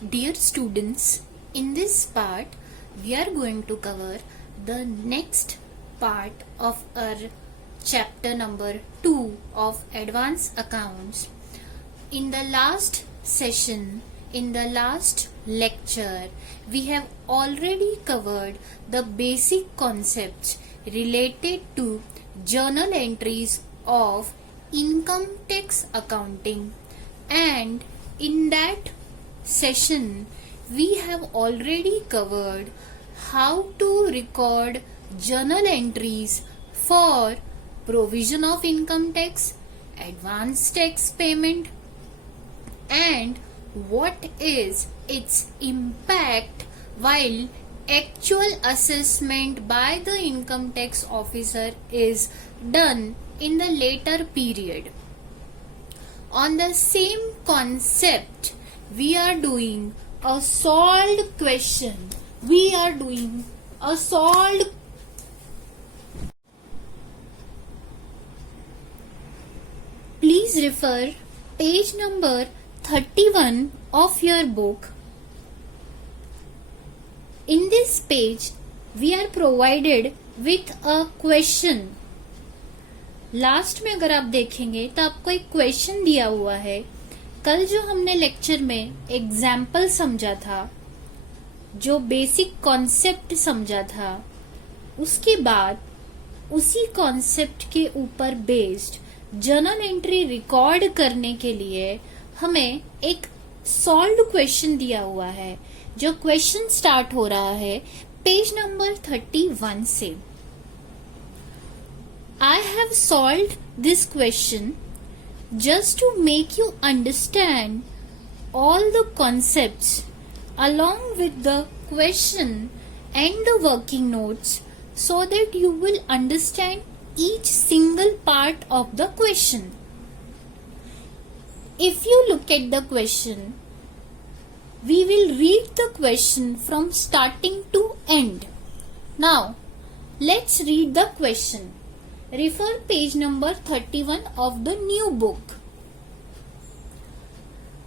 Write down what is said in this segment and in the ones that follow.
Dear students, in this part we are going to cover the next part of our chapter number 2 of Advanced Accounts. In the last session, in the last lecture, we have already covered the basic concepts related to journal entries of income tax accounting, and in that session we have already covered how to record journal entries for provision of income tax, advance tax payment, and what is its impact while actual assessment by the income tax officer is done in the later period. On the same concept, we are doing a solved question. We are doing a solved. Please refer page number 31 of your book. In this page, we are provided with a question. Last में अगर आप देखेंगे तो आपको एक question दिया हुआ है. कल जो हमने लेक्चर में एग्जाम्पल समझा था, जो बेसिक कॉन्सेप्ट समझा था, उसके बाद उसी कॉन्सेप्ट के ऊपर बेस्ड जर्नल एंट्री रिकॉर्ड करने के लिए हमें एक सॉल्व्ड क्वेश्चन दिया हुआ है. जो क्वेश्चन स्टार्ट हो रहा है पेज नंबर 31 से. I have solved this question just to make you understand all the concepts along with the question and the working notes so that you will understand each single part of the question. If you look at the question, we will read the question from starting to end. Now, let's read the question. Refer page number 31 of the new book.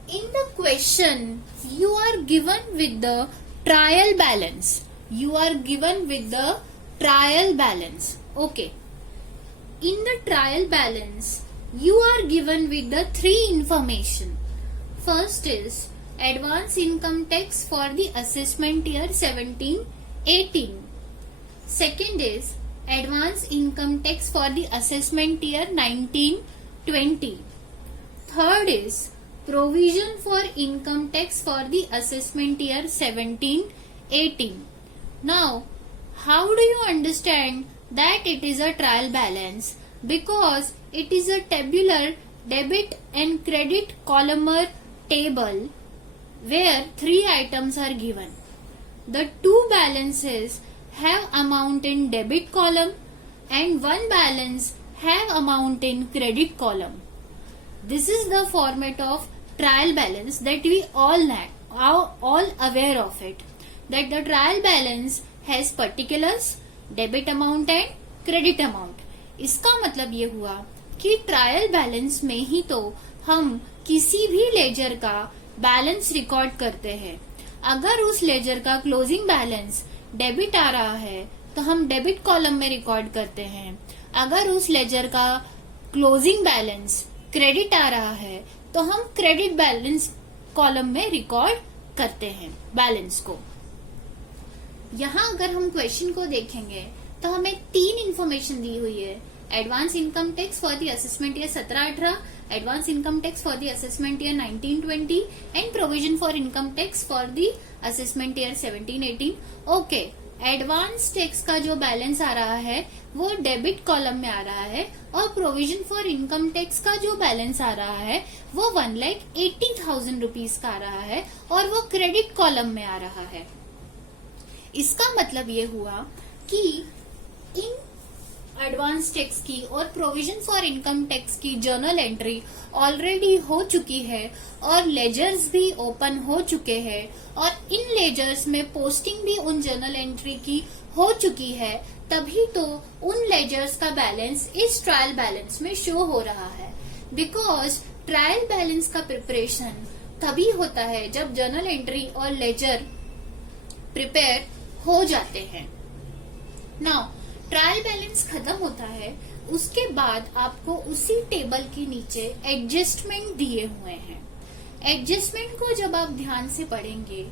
In the question, you are given with the trial balance. You are given with the trial balance. Okay. In the trial balance, you are given with the three information. First is advance income tax for the assessment year 17-18. Second is advance income tax for the assessment year 19-20. Third is provision for income tax for the assessment year 17-18. Now, how do you understand that it is a trial balance? Because it is a tabular debit and credit columnar table where three items are given. The two balances have amount in debit column and one balance have amount in credit column. This is the format of trial balance that we all aware of it. That the trial balance has particulars, debit amount and credit amount. इसका मतलब ये हुआ कि trial balance में ही तो हम किसी भी लेजर का बैलेंस रिकॉर्ड करते हैं. अगर उस लेजर का क्लोजिंग बैलेंस डेबिट आ रहा है तो हम डेबिट कॉलम में रिकॉर्ड करते हैं. अगर उस लेजर का क्लोजिंग बैलेंस क्रेडिट आ रहा है तो हम क्रेडिट बैलेंस कॉलम में रिकॉर्ड करते हैं बैलेंस को. यहाँ अगर हम क्वेश्चन को देखेंगे तो हमें तीन इंफॉर्मेशन दी हुई है. Advance income tax for the assessment year 17-18, advance income tax for the assessment year 19-20 and provision for income tax for the assessment year 17-18. Okay, advance tax का जो बैलेंस आ रहा है वो डेबिट कॉलम में आ रहा है और प्रोविजन फॉर इनकम टैक्स का जो बैलेंस आ रहा है वो 1,80,000 रुपीज का आ रहा है और वो क्रेडिट कॉलम में आ रहा है. इसका मतलब ये हुआ कि इन एडवांस टैक्स की और प्रोविजन फॉर इनकम टैक्स की जर्नल एंट्री ऑलरेडी हो चुकी है और लेजर्स भी ओपन हो चुके हैं और इन लेजर्स में पोस्टिंग भी उन जर्नल एंट्री की हो चुकी है. तभी तो उन लेजर्स का बैलेंस इस ट्रायल बैलेंस में शो हो रहा है. बिकॉज ट्रायल बैलेंस का प्रिपरेशन तभी होता है जब जर्नल एंट्री और लेजर प्रिपेयर हो जाते हैं। नाउ ट्रायल बैलेंस खत्म होता है, उसके बाद आपको उसी टेबल के नीचे एडजस्टमेंट दिए हुए हैं। एडजस्टमेंट को जब आप ध्यान से पढ़ेंगे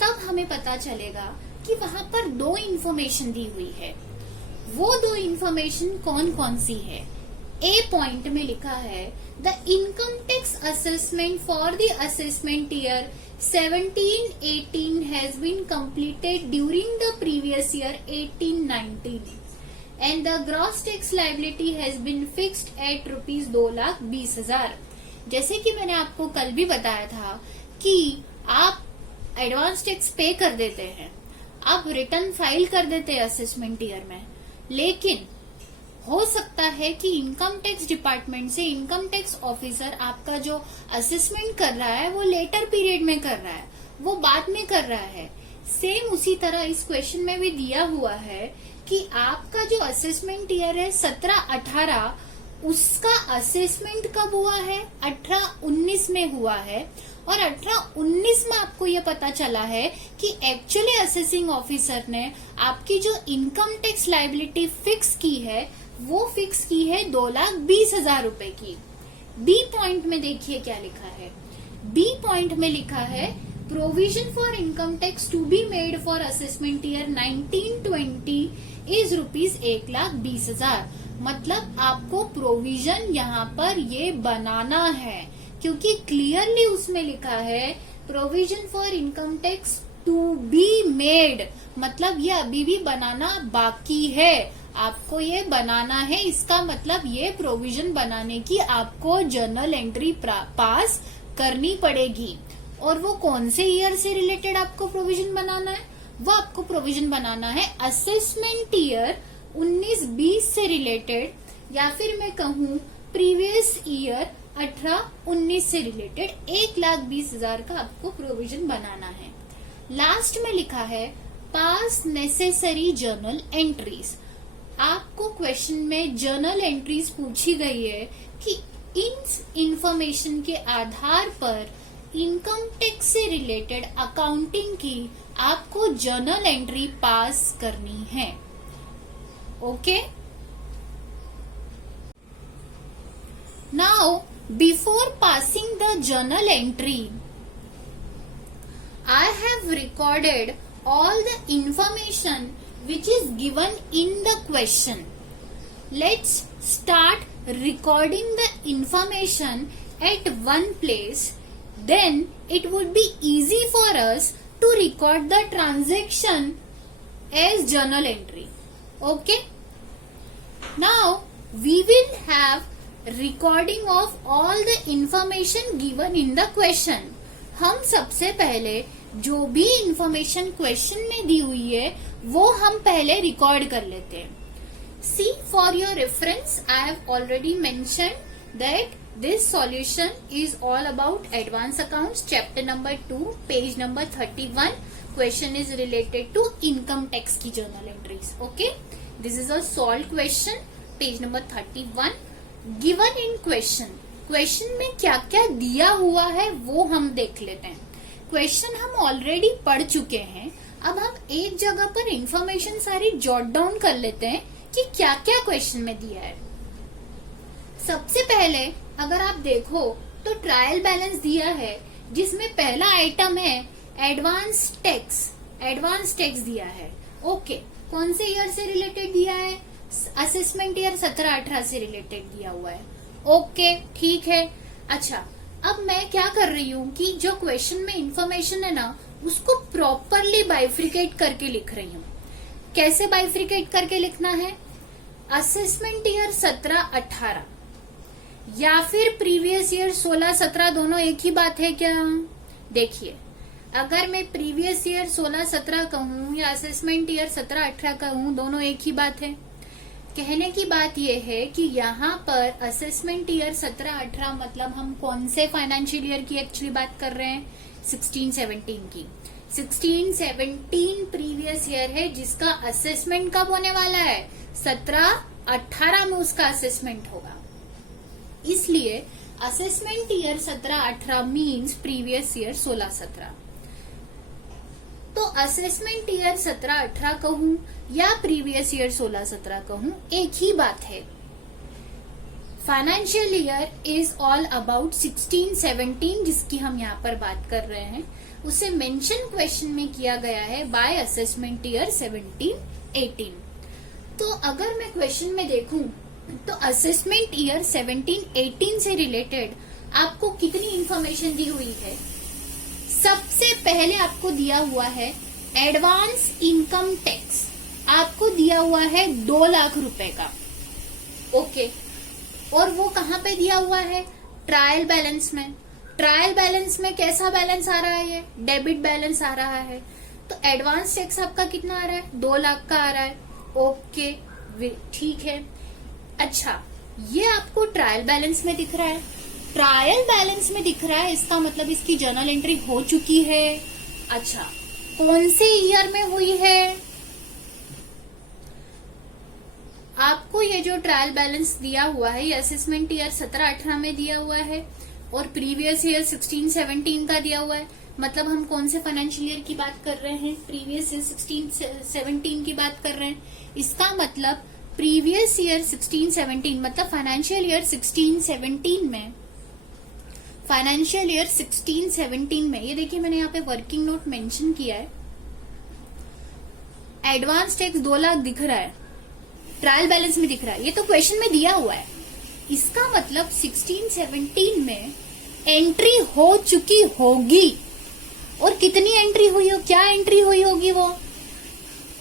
तब हमें पता चलेगा कि वहां पर दो इंफॉर्मेशन दी हुई है। वो दो इंफॉर्मेशन कौन कौन सी है? ए पॉइंट में लिखा है the income tax assessment for the assessment year 17-18 has been completed during the previous year 18-19 and the gross tax liability has been fixed at rupees 2,20,000। जैसे कि मैंने आपको कल भी बताया था कि आप एडवांस टैक्स पे कर देते हैं, आप रिटर्न फाइल कर देते हैं असेसमेंट ईयर में, लेकिन हो सकता है कि इनकम टैक्स डिपार्टमेंट से इनकम टैक्स ऑफिसर आपका जो असेसमेंट कर रहा है वो लेटर पीरियड में कर रहा है, वो बाद में कर रहा है। सेम उसी तरह इस क्वेश्चन में भी दिया हुआ है कि आपका जो असेसमेंट ईयर है 17-18, उसका असेसमेंट कब हुआ है? 18-19 में हुआ है, और 18-19 में आपको ये पता चला है कि एक्चुअली असेसिंग ऑफिसर ने आपकी जो इनकम टैक्स लायबिलिटी फिक्स की है वो फिक्स की है 2,20,000 रुपए की। बी पॉइंट में देखिए क्या लिखा है। बी पॉइंट में लिखा है provision for income tax to be made for assessment year 19-20 is rupees 1,20,000। मतलब आपको प्रोविजन यहाँ पर ये बनाना है, क्योंकि क्लियरली उसमें लिखा है provision for income tax to be made, मतलब ये अभी भी बनाना बाकी है, आपको ये बनाना है। इसका मतलब ये प्रोविजन बनाने की आपको जर्नल एंट्री पास करनी पड़ेगी। और वो कौन से ईयर से रिलेटेड आपको प्रोविजन बनाना है? वो आपको प्रोविजन बनाना है असेसमेंट ईयर 19-20 से रिलेटेड, या फिर मैं कहूँ प्रीवियस ईयर 18-19 से रिलेटेड 1,20,000 का आपको प्रोविजन बनाना है। लास्ट में लिखा है पास नेसेसरी जर्नल एंट्रीज। आपको क्वेश्चन में जर्नल एंट्रीज पूछी गई है कि इन इंफॉर्मेशन के आधार पर इनकम टैक्स से रिलेटेड अकाउंटिंग की आपको जर्नल एंट्री पास करनी है। Okay, now before passing the journal entry I have recorded all the information which is given in the question. Let's start recording the information at one place. Then it would be easy for us to record the transaction as journal entry. Okay? Now we will have recording of all the information given in the question. हम सबसे पहले जो भी information question में दी हुई है वो हम पहले रिकॉर्ड कर लेते हैं। See for your reference I have already mentioned that this solution is all about advance accounts chapter number 2 page number 31। Question is related to income tax की journal entries. Okay, this is a solve question page number 31 given in question. Question में क्या क्या दिया हुआ है वो हम देख लेते हैं। क्वेश्चन हम ऑलरेडी पढ़ चुके हैं, अब हम एक जगह पर इंफॉर्मेशन सारी जॉट डाउन कर लेते हैं कि क्या क्या क्वेश्चन में दिया है। सबसे पहले अगर आप देखो तो ट्रायल बैलेंस दिया है जिसमें पहला आइटम है एडवांस टैक्स। एडवांस टैक्स दिया है। ओके, कौन से ईयर से रिलेटेड दिया है? असेसमेंट ईयर 17-18 से रिलेटेड दिया हुआ है। ओके, ठीक है। अच्छा, अब मैं क्या कर रही हूँ कि जो क्वेश्चन में इंफॉर्मेशन है ना उसको प्रॉपरली बाइफ्रिकेट करके लिख रही हूँ। कैसे बाइफ्रिकेट करके लिखना है? असेसमेंट ईयर 17-18 या फिर प्रीवियस ईयर 16-17 दोनों एक ही बात है क्या? देखिए, अगर मैं प्रीवियस ईयर 16-17 कहूँ या असेसमेंट ईयर 17-18 कहूँ, दोनों एक ही बात है। कहने की बात यह है कि यहाँ पर असेसमेंट ईयर 17-18 मतलब हम कौन से फाइनेंशियल ईयर की एक्चुअली बात कर रहे हैं? 16-17 की। 16-17 प्रीवियस ईयर है जिसका असेसमेंट कब होने वाला है? 17-18 में उसका असेसमेंट होगा। इसलिए assessment year 17-18 means previous year 16-17। तो असेसमेंट ईयर 17-18 कहूं या प्रीवियस ईयर 16-17 कहूं, एक ही बात है। Financial year is all about 16-17 जिसकी हम यहाँ पर बात कर रहे हैं, उसे मेंशन क्वेश्चन में किया गया है बाय असेसमेंट ईयर 17-18। तो अगर मैं क्वेश्चन में देखूं तो असेसमेंट ईयर 17-18 से रिलेटेड आपको कितनी इंफॉर्मेशन दी हुई है। सबसे पहले आपको दिया हुआ है एडवांस इनकम टैक्स, आपको दिया हुआ है 2 लाख रुपए का। ओके, और वो कहाँ पे दिया हुआ है? ट्रायल बैलेंस में। ट्रायल बैलेंस में कैसा बैलेंस आ रहा है? ये डेबिट बैलेंस आ रहा है। तो एडवांस टैक्स आपका कितना आ रहा है? 2 लाख का आ रहा है। ओके, ठीक है। अच्छा, ये आपको ट्रायल बैलेंस में दिख रहा है। ट्रायल बैलेंस में दिख रहा है, इसका मतलब इसकी जर्नल एंट्री हो चुकी है। अच्छा, कौन से ईयर में हुई है? आपको ये जो ट्रायल बैलेंस दिया हुआ है, ये असेसमेंट ईयर 17-18 में दिया हुआ है और प्रीवियस ईयर 16-17 का दिया हुआ है। मतलब हम कौन से फाइनेंशियल ईयर की बात कर रहे हैं? प्रीवियस ईयर 16-17 की बात कर रहे हैं। इसका मतलब प्रीवियस ईयर 16-17 मतलब फाइनेंशियल ईयर 16-17 में, फाइनेंशियल ईयर 16-17 में, ये देखिए मैंने यहाँ पे वर्किंग नोट मेंशन किया है। एडवांस टैक्स 2 लाख दिख रहा है, ट्रायल बैलेंस में दिख रहा है, ये तो क्वेश्चन में दिया हुआ है। इसका मतलब 16-17 में एंट्री हो चुकी होगी। और कितनी एंट्री हुई हो, क्या एंट्री हुई होगी? वो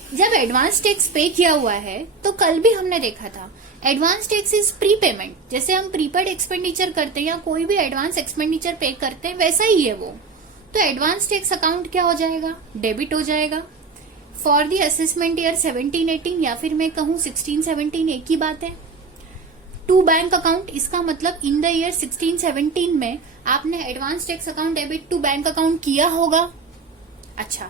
जब एडवांस टैक्स पे किया हुआ है, तो कल भी हमने देखा था advance tax is pre payment. जैसे हम प्रीपेड एक्सपेंडिचर करते हैं या कोई भी एडवांस एक्सपेंडिचर पे करते हैं, वैसा ही है वो। तो एडवांस टैक्स अकाउंट क्या हो जाएगा? डेबिट हो जाएगा। फॉर दी असेसमेंट ईयर 17-18 या फिर मैं कहूं 16-17 एक ही बात है। टू बैंक अकाउंट, इसका मतलब इन द ईयर 16-17 में आपने advance tax account debit to bank account किया होगा। अच्छा,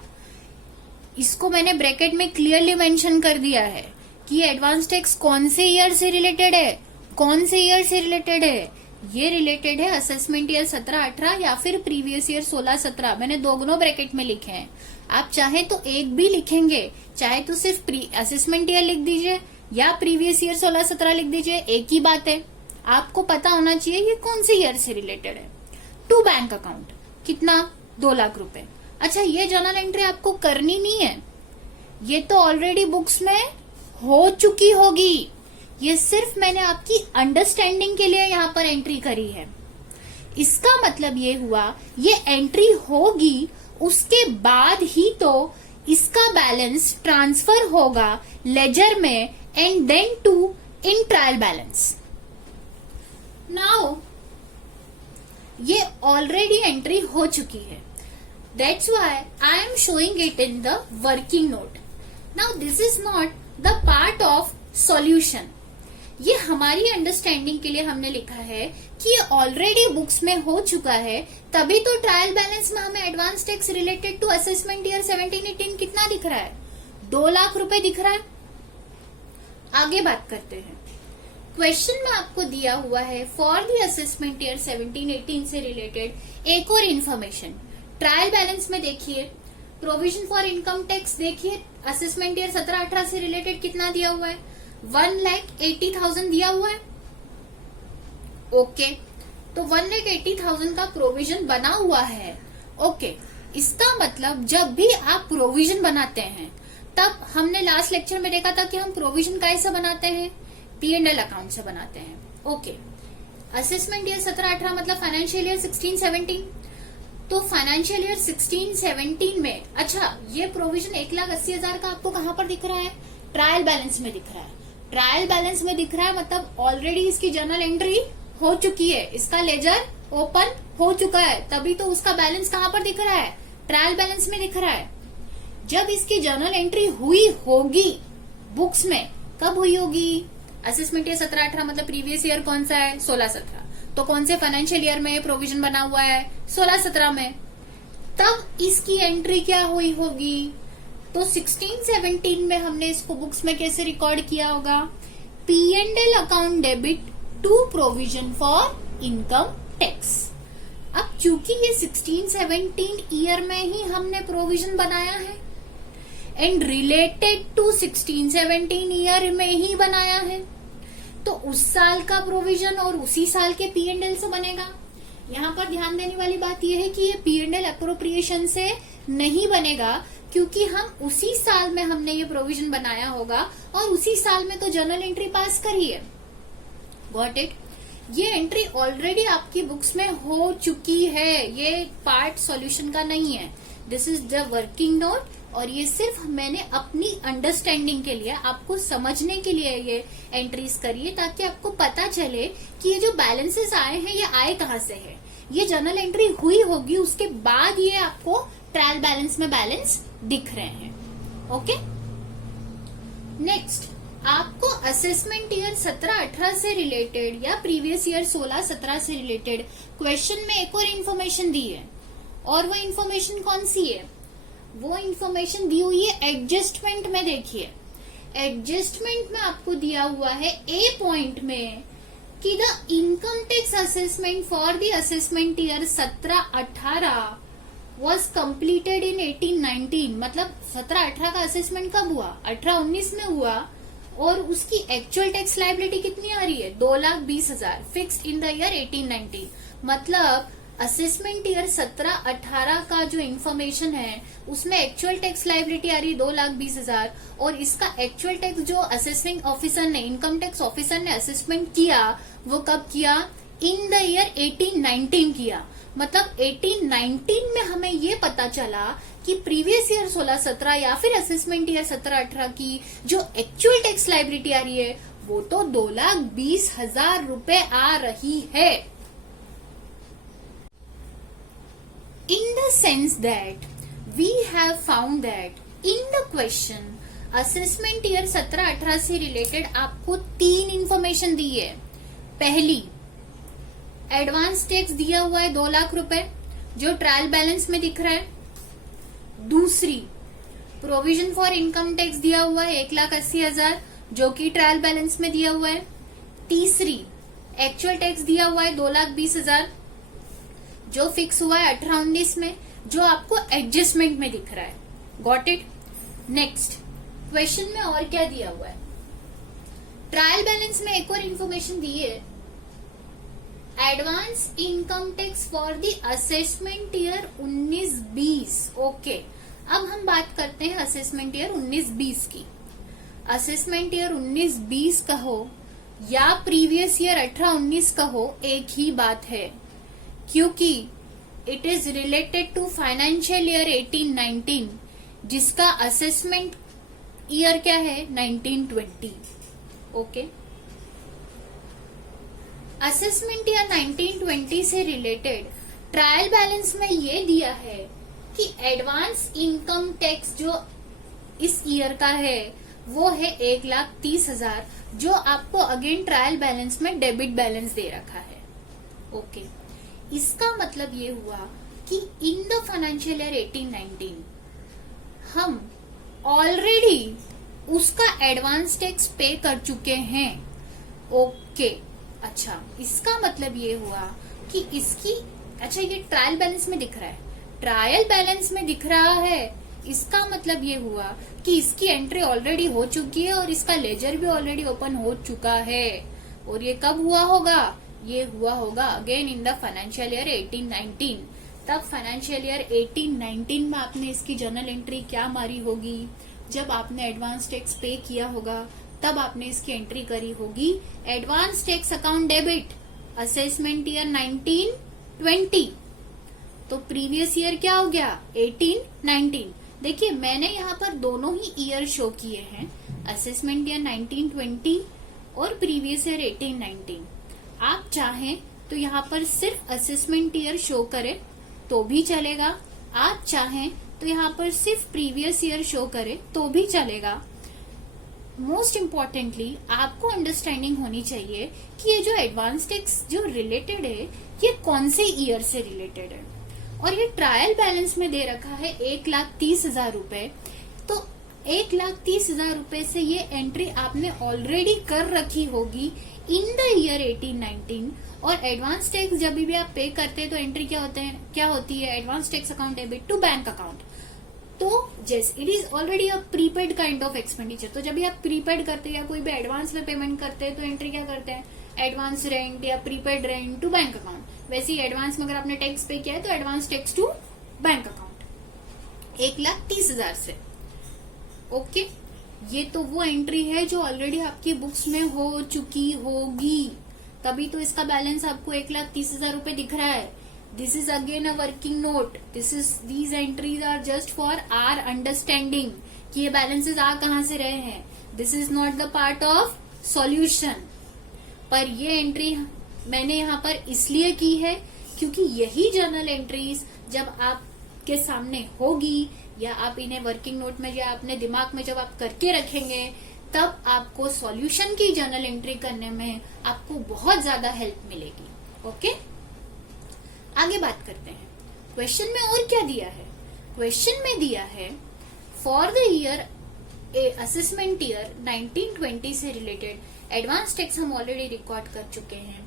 इसको मैंने ब्रैकेट में क्लियरली मेंशन कर दिया है कि एडवांस टैक्स कौन से ईयर से रिलेटेड है, कौन से ईयर से रिलेटेड है। ये रिलेटेड है असेसमेंट ईयर 17-18 या फिर प्रीवियस ईयर 16-17। मैंने दोनों ब्रैकेट में लिखे हैं। आप चाहे तो एक भी लिखेंगे, चाहे तो सिर्फ असेसमेंट ईयर लिख दीजिए या प्रीवियस ईयर 16-17 लिख दीजिए, एक ही बात है। आपको पता होना चाहिए ये कौन से ईयर से रिलेटेड है। टू बैंक अकाउंट कितना? 2 लाख रुपए। अच्छा, ये जर्नल एंट्री आपको करनी नहीं है, ये तो ऑलरेडी बुक्स में हो चुकी होगी। ये सिर्फ मैंने आपकी अंडरस्टैंडिंग के लिए यहाँ पर एंट्री करी है। इसका मतलब ये हुआ ये एंट्री होगी, उसके बाद ही तो इसका बैलेंस ट्रांसफर होगा लेजर में and then to in trial balance. Now ये ऑलरेडी एंट्री हो चुकी है, that's why I am showing it in the working note. Now this is not the part of solution. ये हमारी अंडरस्टैंडिंग के लिए हमने लिखा है कि ये ऑलरेडी बुक्स में हो चुका है, तभी तो ट्रायल बैलेंस में हमें advance tax related to assessment year 17-18 कितना दिख रहा है? 2 लाख रुपए दिख रहा है। आगे बात करते हैं। क्वेश्चन में आपको दिया हुआ है फॉर द असेसमेंट ईयर 17-18 से रिलेटेड एक और इन्फॉर्मेशन। ट्रायल बैलेंस में देखिए, प्रोविजन फॉर इनकम टैक्स देखिए, असेसमेंट ईयर 17-18 से रिलेटेड कितना दिया हुआ है? 1,80,000 दिया हुआ है। ओके, तो 1,80,000 का प्रोविजन बना हुआ है। ओके, इसका मतलब जब भी आप प्रोविजन बनाते हैं, तब हमने लास्ट लेक्चर में देखा था कि हम प्रोविजन कैसे बनाते हैं? P&L अकाउंट से बनाते हैं। ओके, असेसमेंट ईयर 17-18 मतलब फाइनेंशियल ईयर 16-17। तो फाइनेंशियल ईयर 16-17 में, अच्छा, ये प्रोविजन 1,80,000 का आपको कहां पर दिख रहा है? ट्रायल बैलेंस में दिख रहा है। ट्रायल बैलेंस में दिख रहा है मतलब ऑलरेडी इसकी जर्नल एंट्री हो चुकी है, इसका लेजर ओपन हो चुका है, तभी तो उसका बैलेंस कहां पर दिख रहा है? ट्रायल बैलेंस में दिख रहा है। जब इसकी जर्नल एंट्री हुई होगी बुक्स में, कब हुई होगी? असेसमेंट ईयर 17-18 मतलब प्रीवियस ईयर कौन सा है? 16-17। तो कौन से फाइनेंशियल ईयर में प्रोविजन बना हुआ है? 16-17 में। तब इसकी एंट्री क्या हुई होगी? तो 16-17 में हमने इसको बुक्स में कैसे रिकॉर्ड किया होगा? P&L account debit to provision for income tax. अब चूंकि ये 16-17 ईयर में ही हमने प्रोविजन बनाया है एंड रिलेटेड टू 16-17 ईयर में ही बनाया है, तो उस साल का प्रोविजन और उसी साल के P&L से बनेगा। यहाँ पर ध्यान देने वाली बात यह है कि ये P&L अप्रोप्रिएशन से नहीं बनेगा, क्योंकि हम उसी साल में हमने ये प्रोविजन बनाया होगा और उसी साल में तो जर्नल एंट्री पास करी है। Got it? ये एंट्री ऑलरेडी आपकी बुक्स में हो चुकी है, ये पार्ट सॉल्यूशन का नहीं है। This is the working note, और ये सिर्फ मैंने अपनी अंडरस्टैंडिंग के लिए, आपको समझने के लिए ये एंट्रीज करी है, ताकि आपको पता चले कि ये जो बैलेंसेस आए हैं ये आए कहाँ से है। ये जर्नल एंट्री हुई होगी, उसके बाद ये आपको ट्रायल बैलेंस में बैलेंस दिख रहे हैं। ओके, नेक्स्ट आपको असेसमेंट ईयर 17-18 से रिलेटेड या प्रीवियस ईयर 16-17 से रिलेटेड क्वेश्चन में एक और इन्फॉर्मेशन दी है, और वो इन्फॉर्मेशन कौन सी है? वो इन्फॉर्मेशन दी हुई है एडजस्टमेंट में। देखिए, एडजस्टमेंट में आपको दिया हुआ है ए पॉइंट में कि the income tax assessment for the assessment year 17-18 was completed in 18-19। मतलब 17-18 का असेसमेंट कब हुआ? 18-19 में हुआ, और उसकी एक्चुअल टैक्स लायबिलिटी कितनी आ रही है? 2,20,000 फिक्स्ड इन द ईयर 18-19। मतलब असेसमेंट ईयर 17-18 का जो इन्फॉर्मेशन है उसमें एक्चुअल टैक्स लायबिलिटी आ रही है 2,20,000, और इसका एक्चुअल टैक्स जो असेसिंग ऑफिसर ने, इनकम टैक्स ऑफिसर ने असेसमेंट किया, वो कब किया? इन द ईयर 18-19 किया। मतलब 18-19 में हमें ये पता चला कि प्रीवियस ईयर 16-17 या फिर असेसमेंट ईयर 17-18 की जो एक्चुअल टैक्स लायबिलिटी आ रही है वो तो 2,20,000 रुपए आ रही है। In the sense that we have found that in the question assessment year 17-18 से रिलेटेड आपको 3 इंफॉर्मेशन दी है। पहली, एडवांस टैक्स दिया हुआ है 2 लाख रुपए जो ट्रायल बैलेंस में दिख रहा है। दूसरी, प्रोविजन फॉर इनकम टैक्स दिया हुआ है 1,80,000 जो कि ट्रायल बैलेंस में दिया हुआ है। तीसरी, एक्चुअल टैक्स दिया हुआ है 2,20,000 जो फिक्स हुआ है 18-19 में, जो आपको एडजस्टमेंट में दिख रहा है। Got it? नेक्स्ट क्वेश्चन में और क्या दिया हुआ है? ट्रायल बैलेंस में एक और इन्फॉर्मेशन दी है, advance income tax for the assessment year 19-20। Okay, अब हम बात करते हैं असेसमेंट ईयर 19-20 की। असेसमेंट ईयर 19-20 कहो या प्रीवियस ईयर 18-19 कहो, एक ही बात है, क्योंकि it is related to financial year 18-19 जिसका असेसमेंट ईयर क्या है? 19-20। ओके, असेसमेंट ईयर 19-20 से रिलेटेड ट्रायल बैलेंस में ये दिया है कि एडवांस इनकम टैक्स जो इस ईयर का है वो है 1,30,000 जो आपको अगेन ट्रायल बैलेंस में डेबिट बैलेंस दे रखा है। ओके, इसका मतलब ये हुआ कि इन द फाइनेंशियल ईयर 18-19 हम ऑलरेडी उसका एडवांस टैक्स पे कर चुके हैं। ओके, अच्छा, इसका मतलब ये हुआ कि इसकी, अच्छा ये ट्रायल बैलेंस में दिख रहा है, ट्रायल बैलेंस में दिख रहा है, इसका मतलब ये हुआ कि इसकी एंट्री ऑलरेडी हो चुकी है और इसका लेजर भी ऑलरेडी ओपन हो चुका है। और ये कब हुआ होगा? ये हुआ होगा again in the financial year 18-19। तब फाइनेंशियल ईयर 18-19 में आपने इसकी जर्नल एंट्री क्या मारी होगी? जब आपने एडवांस टैक्स पे किया होगा तब आपने इसकी एंट्री करी होगी advance tax account debit assessment year 19-20। तो प्रीवियस ईयर क्या हो गया? 18-19। देखिए, मैंने यहाँ पर दोनों ही ईयर शो किए हैं, असेसमेंट ईयर 19-20 और प्रीवियस ईयर 18-19। आप चाहें तो यहाँ पर सिर्फ असेसमेंट ईयर शो करें तो भी चलेगा, आप चाहें तो यहाँ पर सिर्फ प्रीवियस ईयर शो करें तो भी चलेगा। मोस्ट इम्पोर्टेंटली आपको अंडरस्टैंडिंग होनी चाहिए कि ये जो एडवांस टैक्स जो रिलेटेड है ये कौन से ईयर से रिलेटेड है, और ये ट्रायल बैलेंस में दे रखा है 1,30,000 रुपए। तो 1,30,000 रुपए से ये एंट्री आपने ऑलरेडी कर रखी होगी इन द ईयर 1819 और एडवांस टैक्स जब भी आप पे करते हैं तो एंट्री क्या होती है advance tax account debit to bank account. तो जैसे it is already a prepaid kind of expenditure, तो जब भी आप प्रीपेड करते हैं या कोई भी एडवांस में पेमेंट करते हैं तो एंट्री क्या करते हैं एडवांस रेंट या prepaid rent to bank account. वैसे ही एडवांस में अगर आपने टैक्स पे किया है तो advance tax to bank account 1,30,000 से। ओके, ये तो वो एंट्री है जो ऑलरेडी आपकी बुक्स में हो चुकी होगी, तभी तो इसका बैलेंस आपको 1,30,000 रुपए दिख रहा है। This is again a working note, these entries are just for our understanding कि ये बैलेंसेस आ कहां से रहे हैं। This is not the part of solution. पर ये एंट्री मैंने यहाँ पर इसलिए की है क्योंकि यही जर्नल एंट्रीज जब आपके सामने होगी या आप इन्हें वर्किंग नोट में या अपने दिमाग में जब आप करके रखेंगे तब आपको सॉल्यूशन की जर्नल एंट्री करने में आपको बहुत ज्यादा हेल्प मिलेगी। ओके, आगे बात करते हैं। क्वेश्चन में और क्या दिया है? क्वेश्चन में दिया है for the year assessment year 1920 से रिलेटेड एडवांस टैक्स हम ऑलरेडी रिकॉर्ड कर चुके हैं।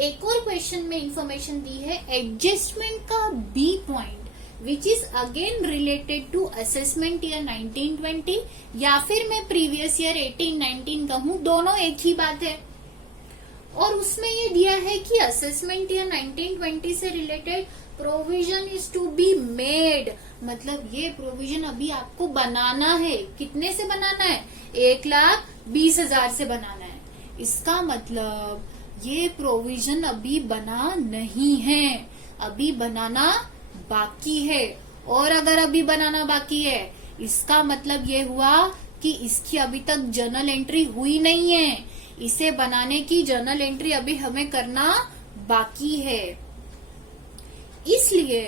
एक और क्वेश्चन में इंफॉर्मेशन दी है एडजस्टमेंट का B point which is again related to assessment year 1920 या फिर मैं प्रीवियस ईयर 1819 कहूं, दोनों एक ही बात है। और उसमें ये दिया है कि असेसमेंट ईयर 1920 से related provision is to be made, मतलब ये प्रोविजन अभी आपको बनाना है। कितने से बनाना है? 1,20,000 से बनाना है। इसका मतलब ये प्रोविजन अभी बना नहीं है, अभी बनाना बाकी है। और अगर अभी बनाना बाकी है इसका मतलब ये हुआ कि इसकी अभी तक जर्नल एंट्री हुई नहीं है, इसे बनाने की जर्नल एंट्री अभी हमें करना बाकी है। इसलिए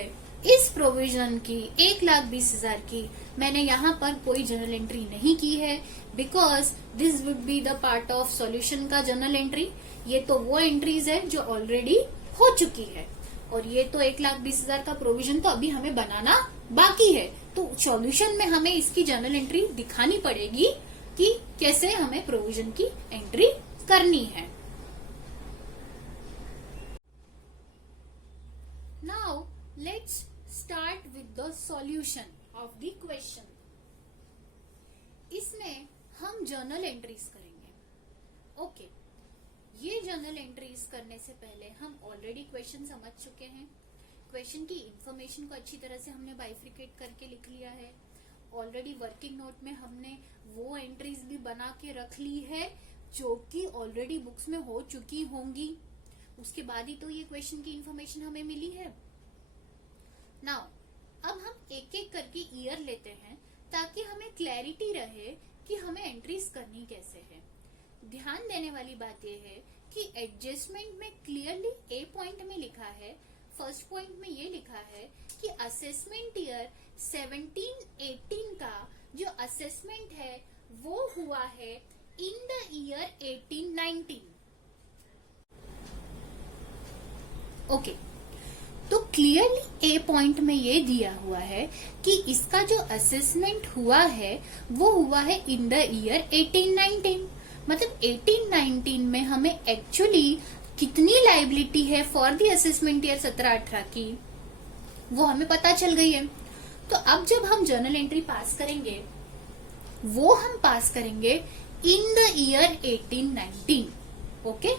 इस प्रोविजन की 1,20,000 की मैंने यहाँ पर कोई जर्नल एंट्री नहीं की है because this would be the part of solution का जर्नल एंट्री। ये तो वो एंट्रीज है जो ऑलरेडी हो चुकी है और ये तो 1,20,000 का प्रोविजन तो अभी हमें बनाना बाकी है। तो सॉल्यूशन में हमें इसकी जर्नल एंट्री दिखानी पड़ेगी कि कैसे हमें प्रोविजन की एंट्री करनी है। Now let's start with the solution of the question. इसमें हम जर्नल एंट्रीज करेंगे। ओके, ये जर्नल एंट्रीज करने से पहले हम ऑलरेडी क्वेश्चन समझ चुके हैं। क्वेश्चन की इंफॉर्मेशन को अच्छी तरह से हमने बाइफ्रिकेट करके लिख लिया है। ऑलरेडी वर्किंग नोट में हमने वो एंट्रीज भी बना के रख ली है जो कि ऑलरेडी बुक्स में हो चुकी होंगी। उसके बाद ही तो ये क्वेश्चन की इंफॉर्मेशन हमें मिली है। नाउ अब हम एक एक करके ईयर लेते हैं ताकि हमें क्लैरिटी रहे कि हमें एंट्रीज करनी कैसे है। ध्यान देने वाली बात यह है कि एडजस्टमेंट में क्लियरली ए पॉइंट में लिखा है, फर्स्ट पॉइंट में ये लिखा है कि असेसमेंट ईयर 17-18 का जो असेसमेंट है वो हुआ है इन द ईयर 1819। ओके, तो क्लियरली ए पॉइंट में ये दिया हुआ है कि इसका जो असेसमेंट हुआ है वो हुआ है इन द ईयर 1819। मतलब 1819 में हमें एक्चुअली कितनी लायबिलिटी है फॉर द असेसमेंट ईयर 17-18 की वो हमें पता चल गई है। तो अब जब हम जर्नल एंट्री पास करेंगे वो हम पास करेंगे in the year 1819। Okay,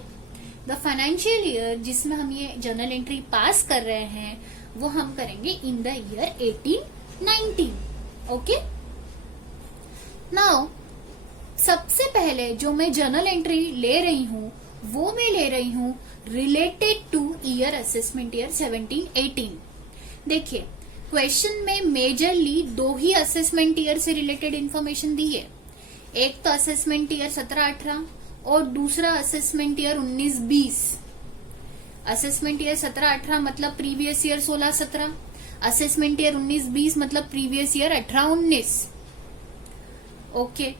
the financial year जिसमें हम ये जर्नल एंट्री पास कर रहे हैं वो हम करेंगे in the year 1819। Okay, now सबसे पहले जो मैं जर्नल एंट्री ले रही हूँ वो मैं ले रही हूँ related two year assessment year 17-18। देखिए क्वेश्चन में मेजरली दो ही असेसमेंट ईयर से रिलेटेड इंफॉर्मेशन दी है। एक तो असेसमेंट ईयर 17-18 और दूसरा असेसमेंट ईयर 19-20। असेसमेंट ईयर 17-18 मतलब प्रीवियस ईयर 16-17, असेसमेंट ईयर 19-20 मतलब प्रीवियस ईयर 18-19। ओके,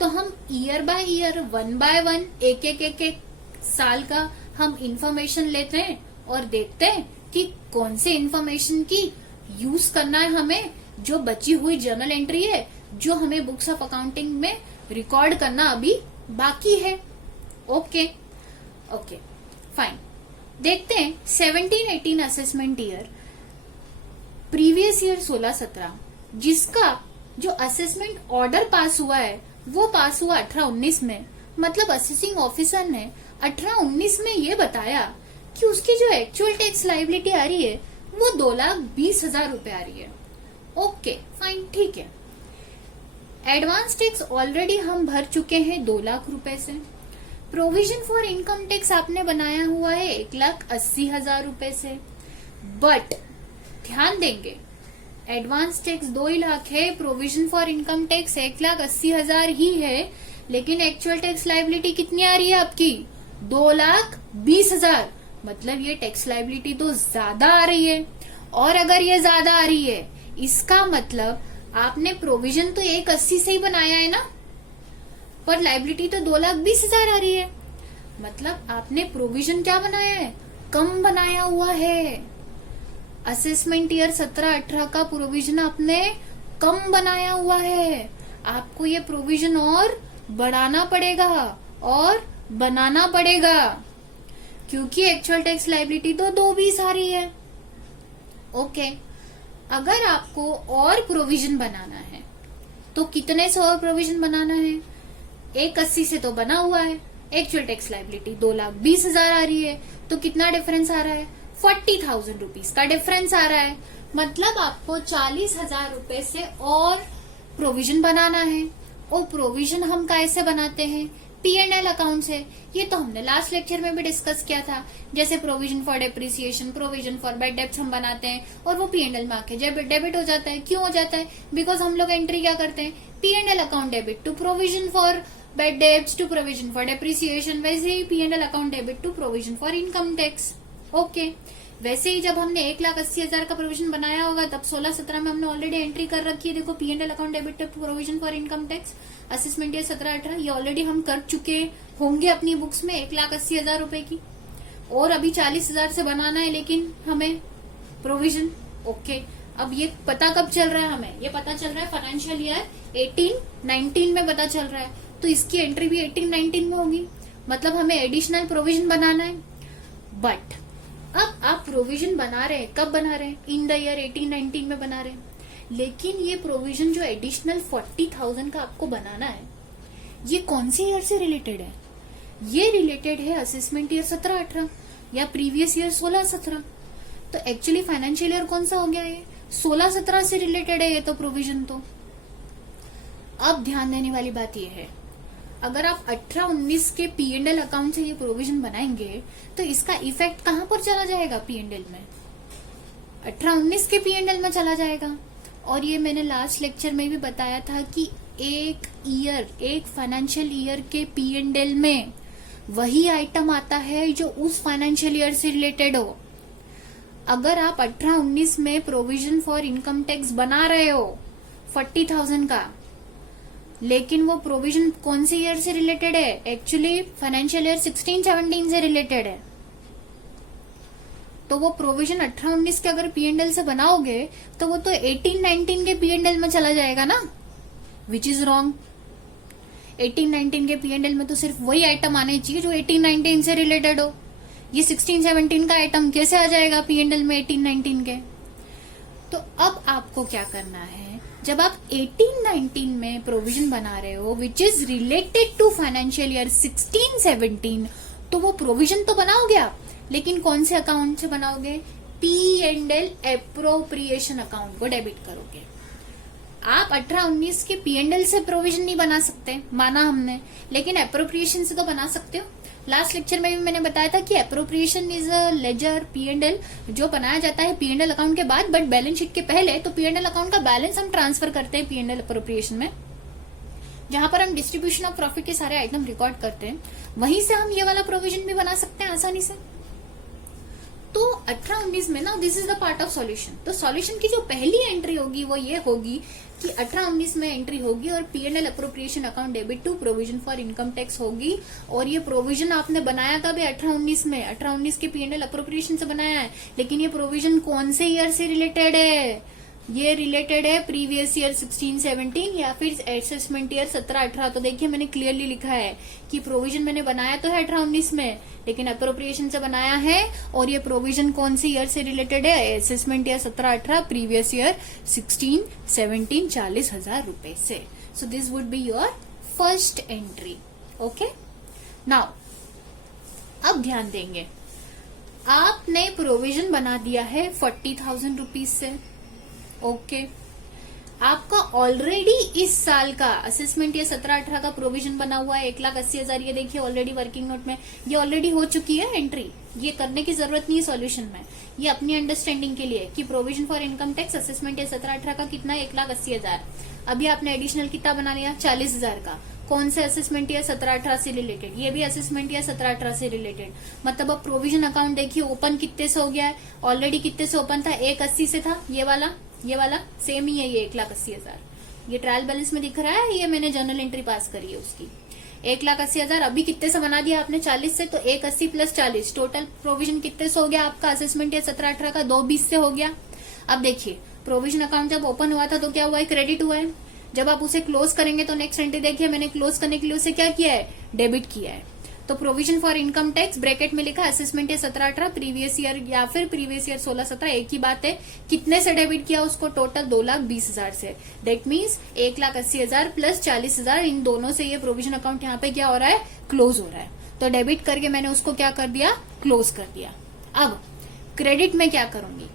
तो हम ईयर बाय ईयर 1 बाय 1 एक साल का हम इंफॉर्मेशन लेते हैं और देखते हैं कि कौन से इंफॉर्मेशन की यूज करना है हमें, जो बची हुई जर्नल एंट्री है जो हमें बुक्स ऑफ अकाउंटिंग में रिकॉर्ड करना अभी बाकी है। Okay, okay fine. देखते हैं 17-18 असेसमेंट ईयर, प्रीवियस ईयर 16-17, जिसका जो असेसमेंट ऑर्डर पास हुआ है वो पास हुआ 18-19 में। मतलब असेसिंग ऑफिसर ने 18-19 में ये बताया कि उसकी जो एक्चुअल टैक्स लायबिलिटी आ रही है वो 2,20,000 रुपए आ रही है। ओके फाइन, ठीक है। एडवांस टैक्स ऑलरेडी हम भर चुके हैं 2 लाख रुपए से। प्रोविजन फॉर इनकम टैक्स आपने बनाया हुआ है 1,80,000 रुपए से। बट ध्यान देंगे, एडवांस टैक्स 2 लाख है, प्रोविजन फॉर इनकम टैक्स 1,80,000 ही है, लेकिन एक्चुअल टैक्स लायबिलिटी कितनी आ रही है आपकी? 2,20,000। मतलब ये टैक्स लायबिलिटी तो ज्यादा आ रही है। और अगर ये ज्यादा आ रही है, इसका मतलब आपने प्रोविजन तो 1,80 से ही बनाया है ना, पर लायबिलिटी तो 2,20,000 आ रही है। मतलब आपने प्रोविजन क्या बनाया है? कम बनाया हुआ है। असेसमेंट ईयर 17-18 का प्रोविजन आपने कम बनाया हुआ है। आपको ये प्रोविजन और बढ़ाना पड़ेगा और बनाना पड़ेगा, क्योंकि एक्चुअल टैक्स लायबिलिटी तो 2,20 आ रही है। ओके, अगर आपको और प्रोविजन बनाना है तो कितने से और प्रोविजन बनाना है? 1,80 से तो बना हुआ है, एक्चुअल टैक्स लायबिलिटी 2,20,000 आ रही है, तो कितना डिफरेंस आ रहा है? 40,000 रुपीज का डिफरेंस आ रहा है। मतलब आपको 40,000 रुपए से और प्रोविजन बनाना है। और प्रोविजन हम कैसे बनाते हैं? P&L अकाउंट से। ये तो हमने लास्ट लेक्चर में भी डिस्कस किया था। जैसे provision for depreciation, provision for bad debts हम बनाते हैं और वो P&L में आके डेबिट हो जाता है। क्यों हो जाता है? बिकॉज हम लोग एंट्री क्या करते हैं? P&L account debit to provision for bad debts to provision for depreciation. वैसे ही P&L account debit to provision for income tax. Okay, वैसे ही जब हमने 1,80,000 का प्रोविजन बनाया होगा तब 16-17 में हमने ऑलरेडी एंट्री कर रखी है। देखो, P&L account debit to provision for income tax assessment year 17-18, ये ऑलरेडी हम कर चुके होंगे अपनी बुक्स में 1,80,000 रुपए की। और अभी 40,000 से बनाना है लेकिन हमें प्रोविजन। ओके, अब ये पता कब चल रहा है हमें? ये पता चल रहा है फाइनेंशियल ईयर 18-19 में पता चल रहा है, तो इसकी एंट्री भी 18-19 में होगी। मतलब हमें एडिशनल प्रोविजन बनाना है। बट अब आप प्रोविजन बना रहे हैं, कब बना रहे हैं? इन द ईयर 18-19 में बना रहे हैं। लेकिन ये प्रोविजन जो एडिशनल 40,000 का आपको बनाना है, ये कौन से ईयर से रिलेटेड है? ये रिलेटेड है असेसमेंट ईयर 17-18 या प्रीवियस ईयर 16-17। तो एक्चुअली फाइनेंशियल ईयर कौन सा हो गया? ये 16-17 से रिलेटेड है ये तो प्रोविजन। तो अब ध्यान देने वाली बात ये है, अगर आप 18-19 के P&L अकाउंट से ये प्रोविजन बनाएंगे तो इसका इफेक्ट कहां पर चला जाएगा? P&L में, 18-19 के P&L में चला जाएगा। और ये मैंने लास्ट लेक्चर में भी बताया था कि एक फाइनेंशियल ईयर के P&L में वही आइटम आता है जो उस फाइनेंशियल ईयर से रिलेटेड हो। अगर आप 18-19 में प्रोविजन फॉर इनकम टैक्स बना रहे हो 40,000 का, लेकिन वो प्रोविजन कौन से ईयर से रिलेटेड है? एक्चुअली फाइनेंशियल ईयर 16-17 से रिलेटेड है। तो वो प्रोविजन 18-19 के अगर P&L से बनाओगे तो वो तो 18-19 के P&L में चला जाएगा ना, विच इज रॉन्ग। 18-19 के P&L में तो सिर्फ वही आइटम आने चाहिए जो 18-19 से रिलेटेड हो। ये 16-17 का आइटम कैसे आ जाएगा P&L में 18-19 के? तो अब आपको क्या करना है, जब आप 18-19 में प्रोविजन बना रहे हो which is related to financial year 16-17, तो वो प्रोविजन तो बनाओगे आप, लेकिन कौन से अकाउंट से बनाओगे? P&L एप्रोप्रिएशन अकाउंट को डेबिट करोगे। आप 18-19 के P&L से प्रोविजन नहीं बना सकते, माना हमने, लेकिन एप्रोप्रिएशन से तो बना सकते हो। लास्ट लेक्चर में भी मैंने बताया था कि appropriation is a laser P&L जो बनाया जाता है P&L अकाउंट के बाद, बट बैलेंस शीट के पहले। तो P&L अकाउंट का बैलेंस हम ट्रांसफर करते हैं P&L एप्रोप्रिएशन में, जहां पर हम डिस्ट्रीब्यूशन ऑफ प्रॉफिट के सारे आइटम रिकॉर्ड करते हैं। वहीं से हम ये वाला प्रोविजन भी बना सकते हैं आसानी से। तो 18-19 में ना, this is the part of solution. तो सॉल्यूशन की जो पहली एंट्री होगी वो ये होगी कि 18-19 में एंट्री होगी और P&L appropriation account debit to provision for income tax होगी। और ये प्रोविजन आपने बनाया था भी 18-19 में, 18-19 के P&L एप्रोप्रिएशन से बनाया है, लेकिन ये प्रोविजन कौन से ईयर से रिलेटेड है? ये रिलेटेड है प्रीवियस ईयर 16-17 या फिर असेसमेंट ईयर 17-18। तो देखिए मैंने क्लियरली लिखा है कि प्रोविजन मैंने बनाया तो है 18-19 में, लेकिन अप्रोप्रिएशन से बनाया है, और ये प्रोविजन कौन सी ईयर से रिलेटेड है? असेसमेंट ईयर 17-18, प्रीवियस ईयर 16-17, 40,000 रुपए से। So this would be your first entry. Okay, now अब ध्यान देंगे, आपने प्रोविजन बना दिया है 40,000 रुपीज से। ओके, आपका ऑलरेडी इस साल का असेसमेंट ये 17-18 का प्रोविजन बना हुआ है 1,80,000। ये देखिए ऑलरेडी वर्किंग नोट में ये ऑलरेडी हो चुकी है एंट्री, ये करने की जरूरत नहीं है सॉल्यूशन में। ये अपनी अंडरस्टैंडिंग के लिए कि provision for income tax assessment ये 17-18 का कितना है? 1,80,000। अभी आपने एडिशनल कितना बना लिया? 40,000 का। कौन से असेसमेंट ईयर 17-18 से रिलेटेड? ये भी असेसमेंट ईयर 17-18 से रिलेटेड। मतलब अब प्रोविजन अकाउंट देखिए ओपन कितने से हो गया है? ऑलरेडी कितने से ओपन था? 1,80 से था। ये वाला सेम ही है, ये 1,80,000। ये ट्रायल बैलेंस में दिख रहा है, ये मैंने जर्नल एंट्री पास करी है उसकी। 1,80,000 अभी कितने से बना दिया आपने? 40 से। तो 1,80 प्लस 40, टोटल प्रोविजन कितने से हो गया आपका? असेसमेंट ईयर 17-18 का 2,20 से हो गया। अब देखिए प्रोविजन अकाउंट जब ओपन हुआ था तो क्या हुआ है? क्रेडिट हुआ है। जब आप उसे क्लोज करेंगे तो नेक्स्ट एंट्री देखिए, मैंने क्लोज करने के लिए उसे क्या किया है? डेबिट किया है। तो provision for income tax bracket में लिखा असेसमेंट ईयर 17-18, प्रीवियस ईयर या फिर प्रीवियस ईयर 16-17, एक ही बात है। कितने से डेबिट किया उसको? टोटल 2,20,000 से। दैट मीन्स 1,80,000 प्लस 40,000, इन दोनों से ये प्रोविजन अकाउंट यहाँ पे क्या हो रहा है? क्लोज हो रहा है। तो डेबिट करके मैंने उसको क्या कर दिया? क्लोज कर दिया। अब क्रेडिट में क्या करूंगी?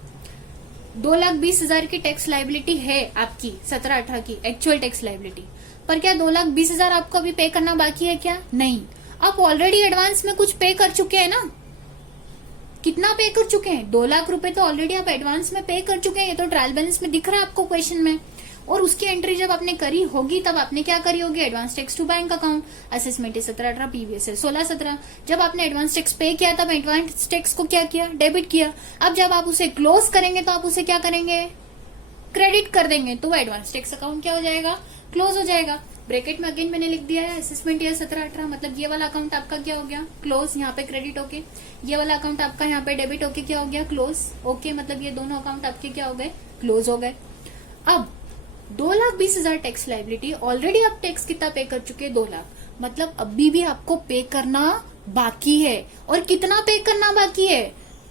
2,20,000 की टैक्स लाइबिलिटी है आपकी 17-18 की एक्चुअल टैक्स लाइबिलिटी, पर क्या 2,20,000 आपको अभी पे करना बाकी है क्या? नहीं, आप ऑलरेडी एडवांस में कुछ पे कर चुके हैं ना। कितना पे कर चुके हैं? 2 लाख रुपए तो ऑलरेडी आप एडवांस में पे कर चुके हैं। ये तो ट्रायल बैलेंस में दिख रहा है आपको क्वेश्चन में। और उसकी एंट्री जब आपने करी होगी तब आपने क्या करी होगी? Advance tax to bank account. Assessment 17-18, PVS 16-17। जब आपने एडवांस टैक्स पे किया तब एडवांस टैक्स को क्या किया? डेबिट किया। अब जब आप उसे क्लोज करेंगे तो आप उसे क्या करेंगे? क्रेडिट कर देंगे। तो वो एडवांस टैक्स अकाउंट क्या हो जाएगा? क्लोज हो जाएगा। ब्रैकेट में अगेन मैंने लिख दिया है असेसमेंट ईयर 17-18, मतलब ये वाला अकाउंट आपका क्या हो गया? क्लोज। यहाँ पे क्रेडिट होके ये वाला अकाउंट आपका यहाँ पे डेबिट होके क्या हो गया? क्लोज। ओके, मतलब ये दोनों अकाउंट आपके क्या हो गए? क्लोज हो गए। अब 2,20,000 टैक्स लाइबिलिटी, ऑलरेडी आप टैक्स कितना पे कर चुके हैं? 2 लाख। मतलब अभी भी आपको पे करना बाकी है। और कितना पे करना बाकी है?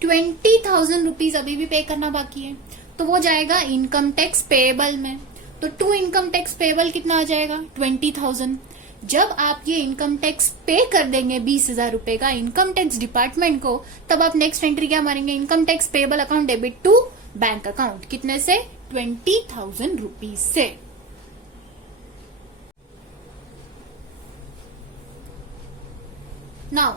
20,000 रुपीज अभी भी पे करना बाकी है। तो वो जाएगा इनकम टैक्स पेएबल में। तो टू इनकम टैक्स पेएबल कितना आ जाएगा? 20,000। जब आप ये इनकम टैक्स पे कर देंगे 20,000 रुपए का इनकम टैक्स डिपार्टमेंट को, तब आप नेक्स्ट एंट्री क्या मारेंगे? Income tax payable account debit to bank account. कितने से? 20,000 रुपीज से। नाउ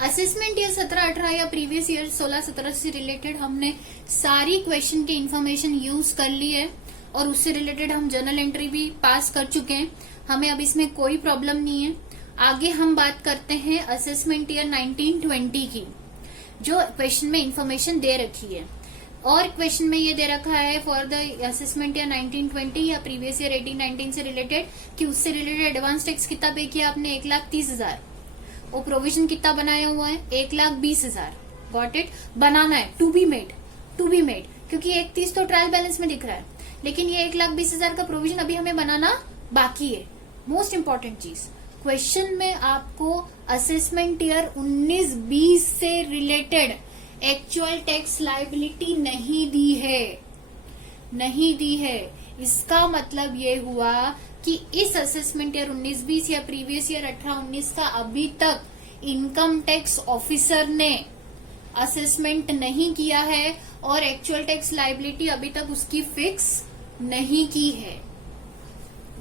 असेसमेंट ईयर 17-18 या प्रीवियस ईयर 16-17 से रिलेटेड हमने सारी क्वेश्चन की इंफॉर्मेशन यूज कर ली है और उससे रिलेटेड हम जर्नल एंट्री भी पास कर चुके हैं। हमें अब इसमें कोई प्रॉब्लम नहीं है। आगे हम बात करते हैं असेसमेंट ईयर 19-20 की, जो क्वेश्चन में इंफॉर्मेशन दे रखी है। और क्वेश्चन में ये दे रखा है फॉर द असेसमेंट ईयर 19-20 या प्रीवियस ईयर 18-19 से रिलेटेड कि उससे रिलेटेड एडवांस टैक्स कितना पे किया आपने? 1,30,000। वो प्रोविजन कितना बनाया हुआ है? 1,20,000। Got it? बनाना है, टू बी मेड क्योंकि 1,30 तो ट्रायल बैलेंस में दिख रहा है, लेकिन ये 1,20,000 का प्रोविजन अभी हमें बनाना बाकी है। मोस्ट इंपॉर्टेंट चीज, क्वेश्चन में आपको असेसमेंट ईयर 19-20 से रिलेटेड एक्चुअल टैक्स लायबिलिटी नहीं दी है। इसका मतलब ये हुआ कि इस असेसमेंट ईयर 19-20 या प्रीवियस ईयर 18-19 का अभी तक इनकम टैक्स ऑफिसर ने असेसमेंट नहीं किया है और एक्चुअल टैक्स लायबिलिटी अभी तक उसकी फिक्स नहीं की है।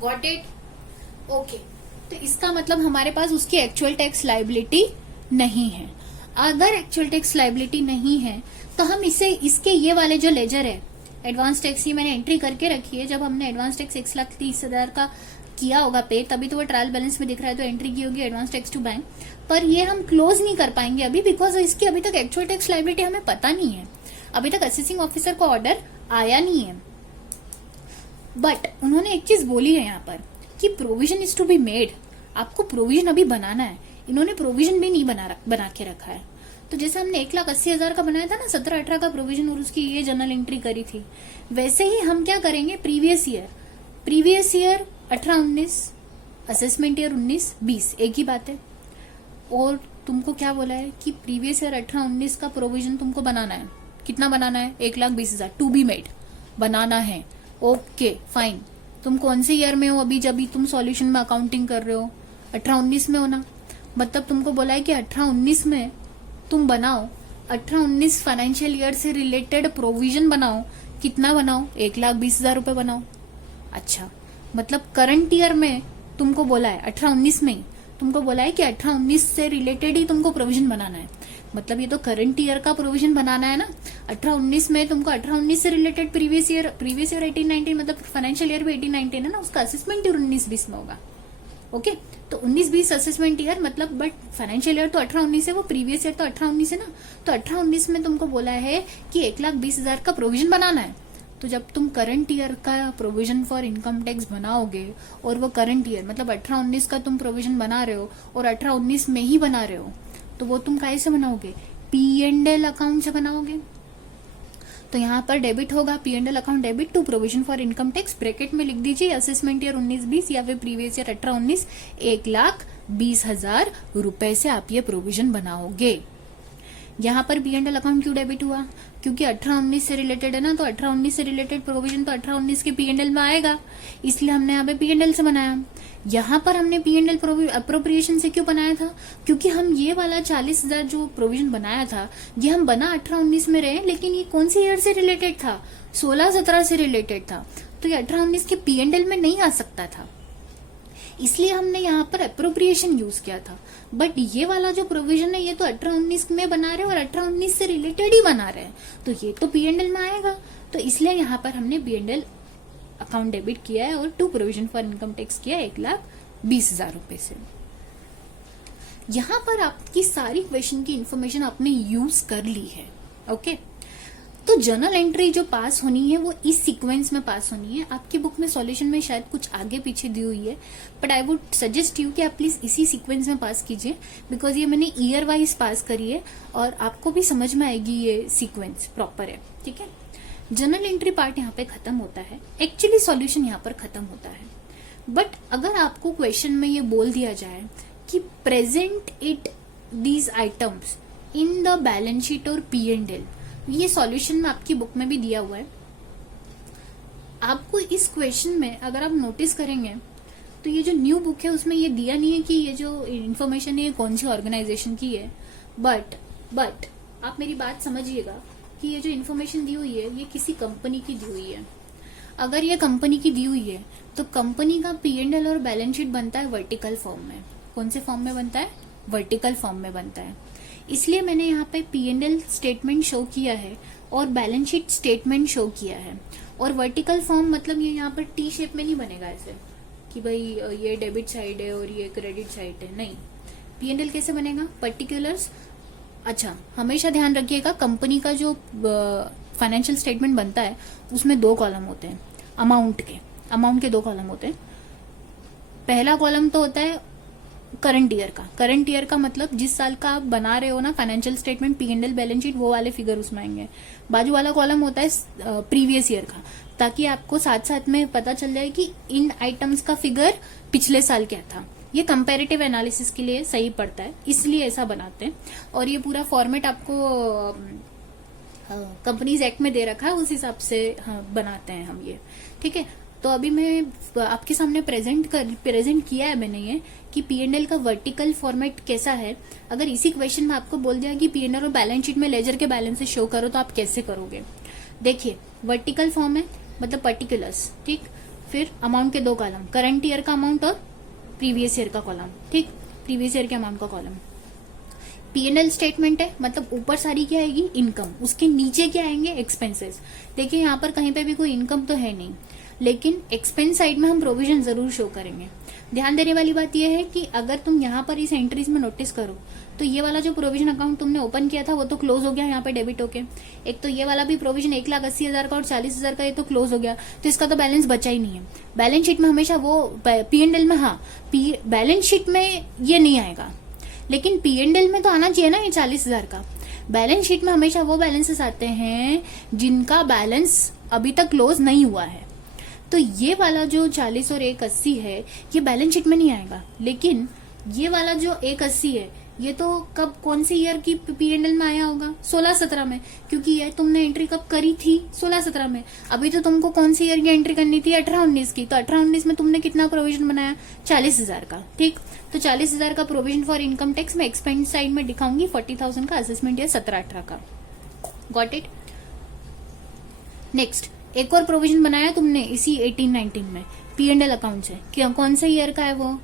Got it? ओके, तो इसका मतलब हमारे पास उसकी एक्चुअल टैक्स लायबिलिटी नहीं है। अगर एक्चुअल टैक्स लायबिलिटी नहीं है तो हम इसके ये वाले जो लेजर है एडवांस टैक्स, ही मैंने एंट्री करके रखी है। जब हमने एडवांस टैक्स 1,30,000 का किया होगा पे, तभी तो वो ट्रायल बैलेंस में दिख रहा है, तो एंट्री की होगी एडवांस टैक्स टू बैंक। पर ये हम क्लोज नहीं कर पाएंगे अभी, बिकॉज इसकी अभी तक एक्चुअल टैक्स लायबिलिटी हमें पता नहीं है। अभी तक असेसिंग ऑफिसर को ऑर्डर आया नहीं है। बट उन्होंने एक चीज बोली है यहाँ पर कि provision is to be made. आपको प्रोविजन अभी बनाना है। इन्होंने प्रोविजन भी नहीं बना के रखा है। तो जैसे हमने 1,80,000 का बनाया था ना 17-18 का प्रोविजन और उसकी ये जर्नल एंट्री करी थी, वैसे ही हम क्या करेंगे प्रीवियस ईयर 18-19, असेसमेंट ईयर 19-20, एक ही बात है। और तुमको क्या बोला है कि प्रीवियस ईयर 18-19 का प्रोविजन तुमको बनाना है। कितना बनाना है? 1,20,000 टू बी मेड बनाना है। Okay fine. तुम कौन से ईयर में हो अभी जब भी तुम सॉल्यूशन में अकाउंटिंग कर रहे हो? 18-19 में हो ना। मतलब तुमको बोला है कि 18-19 में तुम बनाओ, 18-19 फाइनेंशियल ईयर से रिलेटेड प्रोविजन बनाओ। कितना बनाओ? 1,20,000 रुपए बनाओ। अच्छा, मतलब करंट ईयर में तुमको बोला है 18-19 में ही तुमको बोला है कि 18-19 से रिलेटेड ही तुमको प्रोविजन बनाना है। मतलब ये तो करंट ईयर का प्रोविजन बनाना है ना। 18-19 में तुमको 18-19 से रिलेटेड प्रीवियस ईयर 18-19 मतलब फाइनेंशियल ईयर भी 18-19 है ना, उसका असेसमेंट ईयर 19-20 में होगा। ओके, तो 19-20 असेसमेंट ईयर मतलब, बट फाइनेंशियल ईयर तो 18-19 है, वो प्रीवियस ईयर तो 18-19 है ना। तो 18-19 में तुमको बोला है कि 1,20,000 का प्रोविजन बनाना है। तो जब तुम करंट ईयर का प्रोविजन फॉर इनकम टैक्स बनाओगे और वो करंट ईयर मतलब 18-19 का तुम प्रोविजन बना रहे हो और 18-19 में ही बना रहे हो, तो वो तुम कैसे बनाओगे? P&L अकाउंट से बनाओगे। तो यहाँ पर डेबिट होगा, P&L account debit to provision for income tax, bracket में लिख दीजिए असेसमेंट ईयर 19-20 या फिर प्रीवियस ईयर 18-19, 1,20,000 रुपए से आप ये प्रोविजन बनाओगे। यहाँ पर P&L अकाउंट क्यों डेबिट हुआ? क्योंकि 18-19 से रिलेटेड है ना, तो 18-19 से रिलेटेड प्रोविजन तो 18-19 के P&L में आएगा, इसलिए हमने यहाँ पे P&L से बनाया। यहाँ पर हमने P&L अप्रोप्रिएशन से क्यों बनाया था? क्योंकि हम ये वाला 40,000 जो प्रोविजन बनाया था ये हम बना 18-19 में रहे, लेकिन ये कौन सी ईयर से रिलेटेड था? 16-17 से रिलेटेड था, तो ये 18-19 के P&L में नहीं आ सकता था, इसलिए हमने यहाँ पर अप्रोप्रिएशन यूज किया था। बट ये वाला जो प्रोविजन है ये तो 18-19 में बना रहे हैं और 18-19 से रिलेटेड ही बना रहे हैं, तो ये तो P&L में आएगा, तो इसलिए यहाँ पर हमने P&L अकाउंट डेबिट किया है और to provision for income tax किया 1,20,000 रुपए से। यहाँ पर आपकी सारी क्वेश्चन की इंफॉर्मेशन आपने यूज कर ली है। ओके, तो जर्नल एंट्री जो पास होनी है वो इस सीक्वेंस में पास होनी है। आपकी बुक में सॉल्यूशन में शायद कुछ आगे पीछे दी हुई है, but I would suggest you कि आप प्लीज इसी सीक्वेंस में पास कीजिए, बिकॉज ये मैंने ईयर वाइज पास करी है और आपको भी समझ में आएगी ये सीक्वेंस प्रॉपर है। ठीक है, जर्नल एंट्री पार्ट यहाँ पे खत्म होता है, एक्चुअली सॉल्यूशन यहाँ पर खत्म होता है। बट अगर आपको क्वेश्चन में ये बोल दिया जाए कि present it these items in the balance sheet और P&L, ये सॉल्यूशन में आपकी बुक में भी दिया हुआ है। आपको इस क्वेश्चन में अगर आप नोटिस करेंगे तो ये जो न्यू बुक है उसमें ये दिया नहीं है कि ये जो इन्फॉर्मेशन है ये कौन सी ऑर्गेनाइजेशन की है, बट आप मेरी बात समझिएगा कि ये जो इन्फॉर्मेशन दी हुई है ये किसी कंपनी की दी हुई है। अगर ये कंपनी की दी हुई है तो कंपनी का P&L और बैलेंस शीट बनता है वर्टिकल फॉर्म में। कौन से फॉर्म में बनता है? वर्टिकल फॉर्म में बनता है। इसलिए मैंने यहाँ पे P&L स्टेटमेंट शो किया है और बैलेंस शीट स्टेटमेंट शो किया है। और वर्टिकल फॉर्म मतलब ये यहाँ पर टी शेप में नहीं बनेगा ऐसे कि भाई ये डेबिट साइड है और ये क्रेडिट साइड है, नहीं। P&L कैसे बनेगा? पर्टिकुलर्स। अच्छा, हमेशा ध्यान रखिएगा कंपनी का जो फाइनेंशियल स्टेटमेंट बनता है उसमें 2 कॉलम होते हैं अमाउंट के 2 कॉलम होते हैं। पहला कॉलम तो होता है करंट ईयर का मतलब जिस साल का आप बना रहे हो ना financial statement, P&L, balance sheet, वो वाले फिगर उसमें आएंगे। बाजू वाला कॉलम होता है प्रीवियस ईयर का, ताकि आपको साथ साथ में पता चल जाए कि इन आइटम्स का फिगर पिछले साल क्या था। ये कंपैरेटिव एनालिसिस के लिए सही पड़ता है, इसलिए ऐसा बनाते हैं। और ये पूरा फॉर्मेट आपको कंपनीज एक्ट में दे रखा है, उस हिसाब से बनाते हैं हम ये। ठीक है, तो अभी मैं आपके सामने प्रेजेंट किया है मैंने ये कि P&L का वर्टिकल फॉर्मेट कैसा है। अगर इसी क्वेश्चन में आपको बोल दिया कि P&L और बैलेंस शीट में लेजर के बैलेंसेस शो करो तो आप कैसे करोगे? देखिए, वर्टिकल फॉर्म है मतलब पर्टिकुलर्स, ठीक। फिर अमाउंट के 2 कॉलम, करंट ईयर का अमाउंट और प्रीवियस ईयर का कॉलम, ठीक, प्रीवियस ईयर के अमाउंट का कॉलम। P&L स्टेटमेंट है मतलब ऊपर सारी क्या आएगी? इनकम, उसके नीचे क्या आएंगे? एक्सपेंसेस। देखिए यहाँ पर कहीं पे भी कोई इनकम तो है नहीं, लेकिन एक्सपेंस साइड में हम प्रोविजन जरूर शो करेंगे। ध्यान देने वाली बात यह है कि अगर तुम यहाँ पर इस एंट्रीज में नोटिस करो तो ये वाला जो प्रोविजन अकाउंट तुमने ओपन किया था वो तो क्लोज हो गया, यहाँ पे डेबिट होके। एक तो ये वाला भी प्रोविजन 1,80,000 का और 40,000 का, ये तो क्लोज हो गया, तो इसका तो बैलेंस बचा ही नहीं है। बैलेंस शीट में हमेशा वो P&L में, हाँ बैलेंस शीट में ये नहीं आएगा, लेकिन P&L में तो आना चाहिए ना ये 40,000 का। बैलेंस शीट में हमेशा वो बैलेंसेस आते हैं जिनका बैलेंस अभी तक क्लोज नहीं हुआ है। तो ये वाला जो 40 और 180 है ये बैलेंस शीट में नहीं आएगा, लेकिन ये वाला जो 180 है ये तो कब कौन सी ईयर की P&L में आया होगा, 16-17 में, क्योंकि ये तुमने एंट्री कब करी थी, 16-17 में। अभी तो तुमको कौन सी ईयर की एंट्री करनी थी, 18-19 की। तो 18-19 में तुमने कितना प्रोविजन बनाया, 40,000 का। ठीक, तो 40,000 का प्रोविजन फॉर इनकम टैक्स में एक्सपेंस साइड में दिखाऊंगी, 40,000 का असेसमेंट ईयर 17-18 का। Got it. नेक्स्ट, एक और प्रोविजन बनाया तुमने इसी 18-19 में P&L अकाउंट से, क्यों, कौन से ईयर का है वो,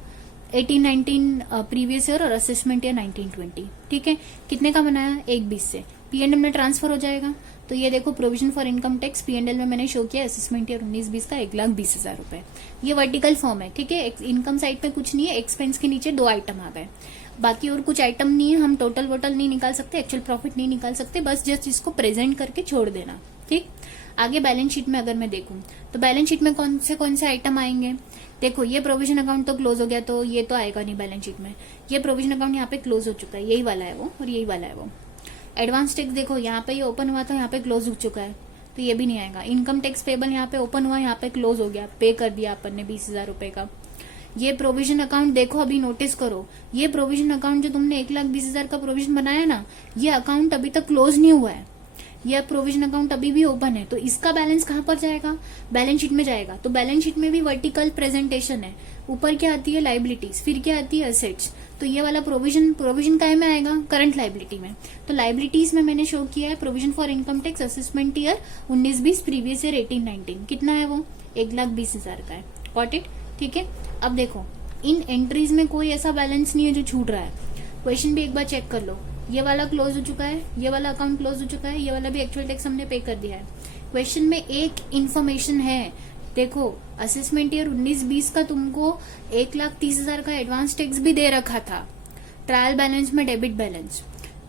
18-19 प्रीवियस ईयर और असेसमेंट ईयर 19-20। ठीक है, कितने का बनाया, 120 से P&L में ट्रांसफर हो जाएगा। तो ये देखो provision for income tax P&L में मैंने शो किया असेसमेंट ईयर 19-20 का 1,20,000 रुपए। ये वर्टिकल फॉर्म है। ठीक है, इनकम साइड पे कुछ नहीं है, एक्सपेंस के नीचे 2 आइटम आ गए, बाकी और कुछ आइटम नहीं है। हम टोटल वोटल नहीं निकाल सकते, एक्चुअल प्रॉफिट नहीं निकाल सकते, बस जस्ट इसको प्रेजेंट करके छोड़ देना। ठीक, आगे बैलेंस शीट में अगर मैं देखूं तो बैलेंस शीट में कौन से आइटम आएंगे, देखो ये प्रोविजन अकाउंट तो क्लोज हो गया, तो ये तो आएगा नहीं बैलेंस शीट में। ये प्रोविजन अकाउंट यहाँ पे क्लोज हो चुका है, यही वाला है वो और यही वाला है वो। एडवांस टैक्स देखो यहाँ पे ये ओपन हुआ था, यहाँ पे क्लोज हो चुका है, तो ये भी नहीं आएगा। इनकम टैक्स पेबल यहाँ पे ओपन हुआ, यहाँ पे क्लोज हो गया, पे कर दिया अपन ने 20,000 रुपए का। ये प्रोविजन अकाउंट देखो, अभी नोटिस करो, ये प्रोविजन अकाउंट जो तुमने 1,20,000 का प्रोविजन बनाया ना, ये अकाउंट अभी तक क्लोज नहीं हुआ है, यह प्रोविजन अकाउंट अभी भी ओपन है। तो इसका बैलेंस कहां पर जाएगा, बैलेंस शीट में जाएगा। तो बैलेंस शीट में भी वर्टिकल प्रेजेंटेशन है, ऊपर क्या आती है, लाइबिलिटीज, फिर क्या आती है, असेट्स। तो ये वाला प्रोविजन काय में आएगा, करंट लाइबिलिटी में। तो लाइबिलिटीज में मैंने शो किया है provision for income tax assessment year 19-20, previous year 18-19। कितना है वो, 1,20,000 का है। Got it. ठीक है, अब देखो इन एंट्रीज में कोई ऐसा बैलेंस नहीं है जो छूट रहा है। क्वेश्चन भी एक बार चेक कर लो, ये वाला क्लोज हो चुका है, ये वाला अकाउंट क्लोज हो चुका है, ये वाला भी एक्चुअल टैक्स हमने पे कर दिया है। क्वेश्चन में एक इन्फॉर्मेशन है, देखो असेसमेंट ईयर 19-20 का तुमको 1,30,000 का एडवांस टैक्स भी दे रखा था ट्रायल बैलेंस में, डेबिट बैलेंस,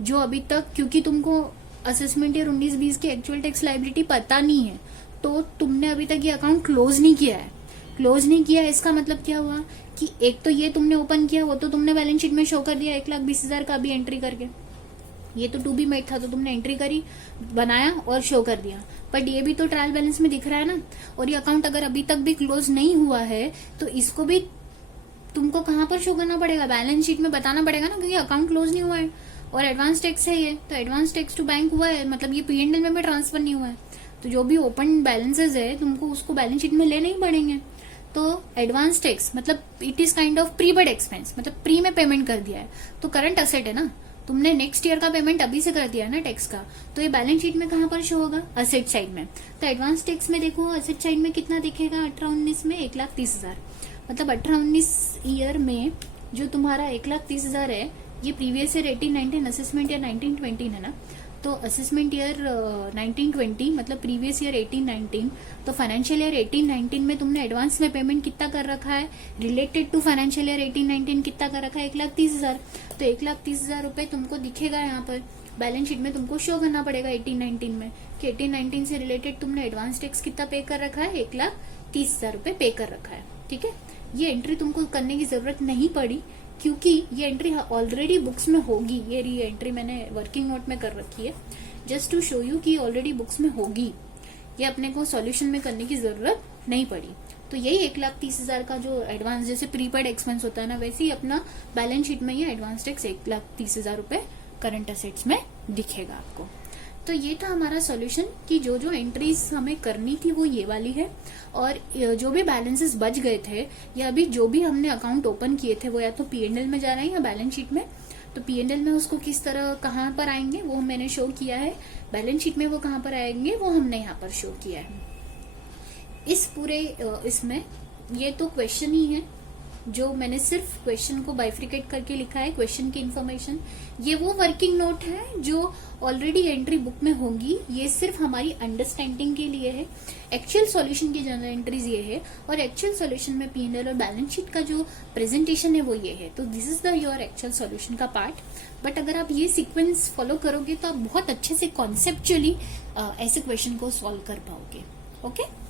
जो अभी तक, क्योंकि तुमको असेसमेंट ईयर 19-20 की एक्चुअल टैक्स लाइबिलिटी पता नहीं है, तो तुमने अभी तक ये अकाउंट क्लोज नहीं किया है। क्लोज नहीं किया, इसका मतलब क्या हुआ कि एक तो ये तुमने ओपन किया, वो तो तुमने बैलेंस शीट में शो कर दिया 1,20,000 का अभी एंट्री करके, ये तो टू बी मेड था, तो तुमने एंट्री करी, बनाया और शो कर दिया। बट ये भी तो ट्रायल बैलेंस में दिख रहा है ना। और ये अकाउंट अगर अभी तक भी क्लोज नहीं हुआ है तो इसको भी तुमको कहां पर शो करना पड़ेगा, बैलेंस शीट में बताना पड़ेगा ना, क्योंकि अकाउंट क्लोज नहीं हुआ है और एडवांस टैक्स है ये, तो एडवांस टैक्स टू बैंक हुआ है, मतलब ये P&L में भी ट्रांसफर नहीं हुआ है। तो जो भी ओपन बैलेंसेज है तुमको उसको बैलेंस शीट में लेने ही पड़ेंगे। तो एडवांस टैक्स मतलब it is kind of prepaid expense, मतलब प्री में पेमेंट कर दिया है, तो करंट असेट है ना, तुमने नेक्स्ट ईयर का पेमेंट अभी से कर दिया है ना टैक्स का, तो ये बैलेंस शीट में कहां पर शो होगा, असेट साइड में। तो एडवांस टैक्स में देखो असेट साइड में कितना दिखेगा, 18-19 में 1,30,000, मतलब 18-19 ईयर में जो तुम्हारा 1,30,000 है, ये प्रीवियस ईयर 18-19, असेसमेंट ईयर 19-20 है ना, तो असेसमेंट ईयर 19-20 मतलब प्रीवियस ईयर 18-19, तो फाइनेंशियल ईयर 18-19 में तुमने एडवांस में पेमेंट कितना कर रखा है, रिलेटेड टू फाइनेंशियल ईयर 18-19 कितना कर रखा है, 1,30,000। तो 1,30,000 रुपए तुमको दिखेगा यहाँ पर बैलेंस शीट में, तुमको शो करना पड़ेगा 18-19 में कि 18-19 से रिलेटेड तुमने एडवांस टैक्स कितना पे कर रखा है, 1,30,000 रुपए पे कर रखा है। ठीक है, ये एंट्री तुमको करने की जरूरत नहीं पड़ी, क्योंकि ये एंट्री ऑलरेडी बुक्स में होगी। ये एंट्री मैंने वर्किंग नोट में कर रखी है, जस्ट टू शो यू कि ऑलरेडी बुक्स में होगी, ये अपने को सॉल्यूशन में करने की जरूरत नहीं पड़ी। तो यही 1,30,000 का जो एडवांस, जैसे प्रीपेड एक्सपेंस होता है ना, वैसे ही अपना बैलेंस शीट में ये एडवांस टैक्स 1,30,000 रुपए करंट असेट्स में दिखेगा आपको। तो ये था हमारा सॉल्यूशन कि जो जो एंट्रीज हमें करनी थी वो ये वाली है, और जो भी बैलेंसेस बच गए थे या अभी जो भी हमने अकाउंट ओपन किए थे वो या तो P&L में जा रहे हैं या बैलेंस शीट में। तो P&L में उसको किस तरह कहाँ पर आएंगे वो मैंने शो किया है, बैलेंस शीट में वो कहाँ पर आएंगे वो हमने यहाँ पर शो किया है। इस पूरे इसमें ये तो क्वेश्चन ही है, जो मैंने सिर्फ क्वेश्चन को बाइफ्रिकेट करके लिखा है, क्वेश्चन की इन्फॉर्मेशन। ये वो वर्किंग नोट है जो ऑलरेडी एंट्री बुक में होंगी, ये सिर्फ हमारी अंडरस्टैंडिंग के लिए है। एक्चुअल सॉल्यूशन की जनरल एंट्रीज ये है, और एक्चुअल सॉल्यूशन में P&L और बैलेंस शीट का जो प्रेजेंटेशन है वो ये है। तो this is the your actual solution का पार्ट। बट अगर आप ये सीक्वेंस फॉलो करोगे तो आप बहुत अच्छे से कॉन्सेप्चुअली ऐसे क्वेश्चन को सॉल्व कर पाओगे। ओके।